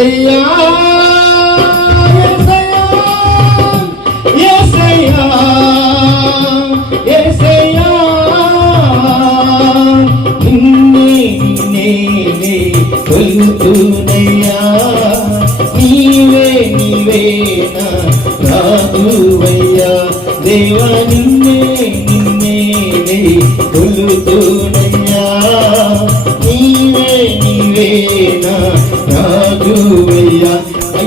ఎసయ్యా కొలుతునయ్యా నీవే నీవేనా రాదువయ్యా దేవా నిన్నే నిన్నే కొలుతునయ్యా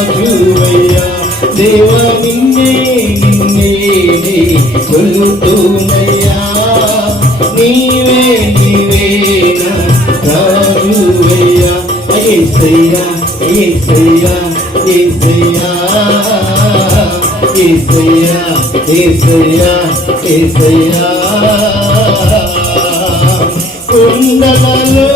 రాజువయ్యా దేవ నిన్నే నిన్నే కొలుతునయ్యా నీవే నీవే నా రాజువయ్యా. ఏసయ్యా ఏసయ్యా ఏసయ్యా ఏసయ్యా ఏసయ్యా ఏసయ్యా. కుండలలో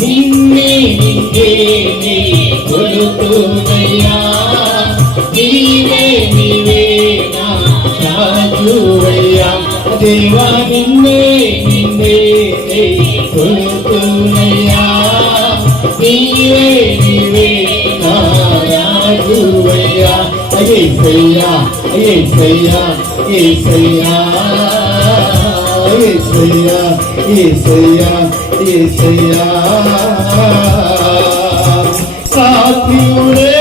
నిన్నే నిన్నే నీ నీవే నీవే నా రాజువయ్యా దేవా నిన్నే నిన్నే నీ నీవే నీవే నా రాజువయ్యా. ఏసయ్యా ఏసయ్యా ఏసయ్యా ఏసయ్యా ఏసయ్యా ఏసయ్యా. సాత్వియుడే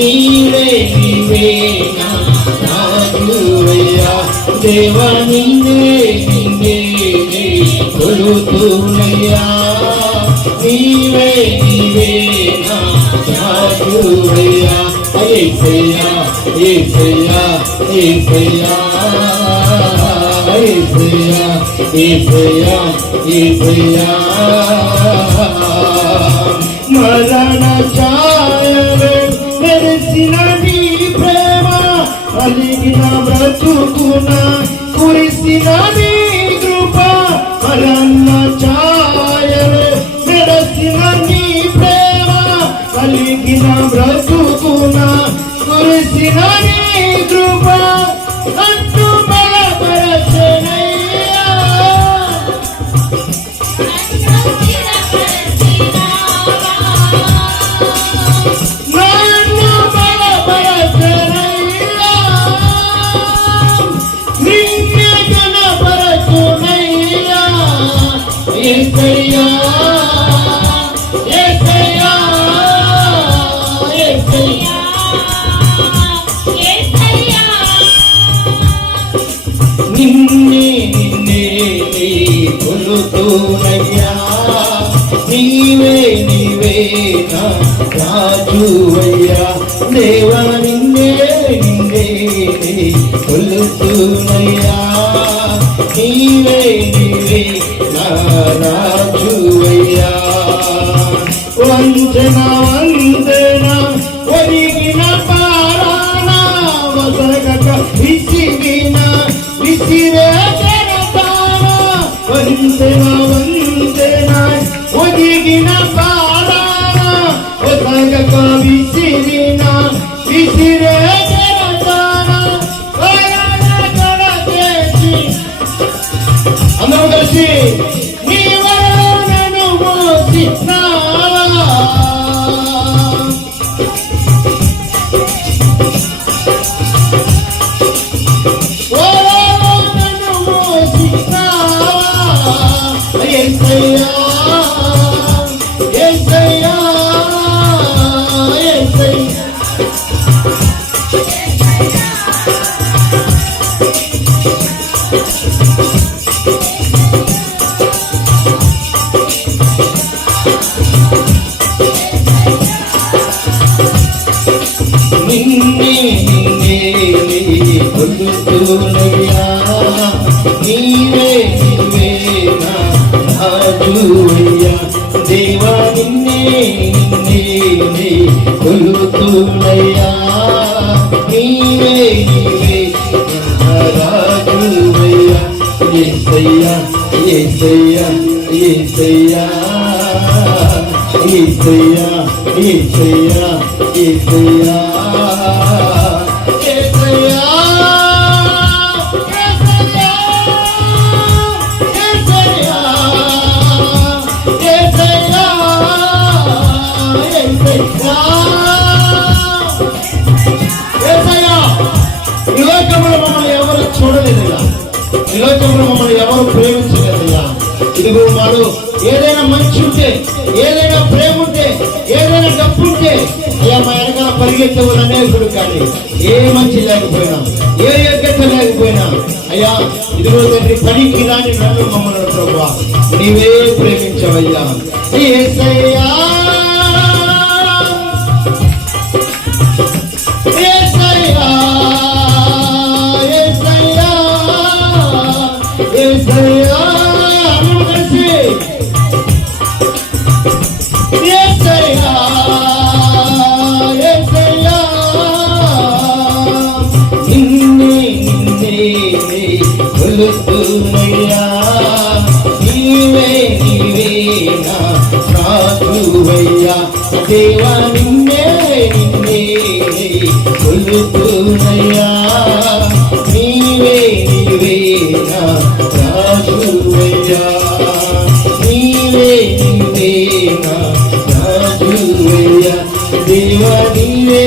నీవే నీవేనా నా గురువయ్యా దేవా నీవే నీవేనే కొలుతున్నయ్యా నీవే నీవేనా నా గురువయ్యా ఏసయ్యా ఏసయ్యా ఏసయ్యా ఏసయ్యా ఏసయ్యా ఏసయ్యా మరణచా బ్రతుకున కురిసిన నీ కృప అలా కొలుతూనయ్యా నీవే నీవే నా రాజువయ్యా. దేవా నిన్నే నిన్నే నీ కొలుతూనయ్యా నీవే నీవే నా రాజు খুশি నిన్నే నిన్నే నీ కొలుతూనయ్యా నీవే నీవే నా రాజువయ్యా. దేవా నిన్నే నిన్నే నీ నీవే నీవే నా రాజువయ్యా. ఏసయ్యా మమ్మల్ని ఎవరు చూడలేదయ్యా? ఈ మమ్మల్ని ఎవరు ప్రేమించలేదయ్యా? ఇదిగో వాడు ఏదైనా మంచి ఉంటే ఏదైనా ప్రేమ ఉంటే ఏదైనా డబ్బు ఉంటే అయ్యా మా వెనకాల పరిగెత్తేవారు అనేకుడు కానీ ఏ మంచి లేకపోయినా ఏ యోగ్యత లేకపోయినా అయ్యా ఇదిగో తండ్రి పనికి రాని నన్ను మమ్మల్ని ప్రభా నీవే ప్రేమించవయ్యా. ఏసయ్యా దేవా నిన్నే నిన్నే కొలుతున్నయ్యా నీవే నీవే నా రాజువయ్యా. నీవే నీవే నా రాజువయ్యా. దేవా నీవే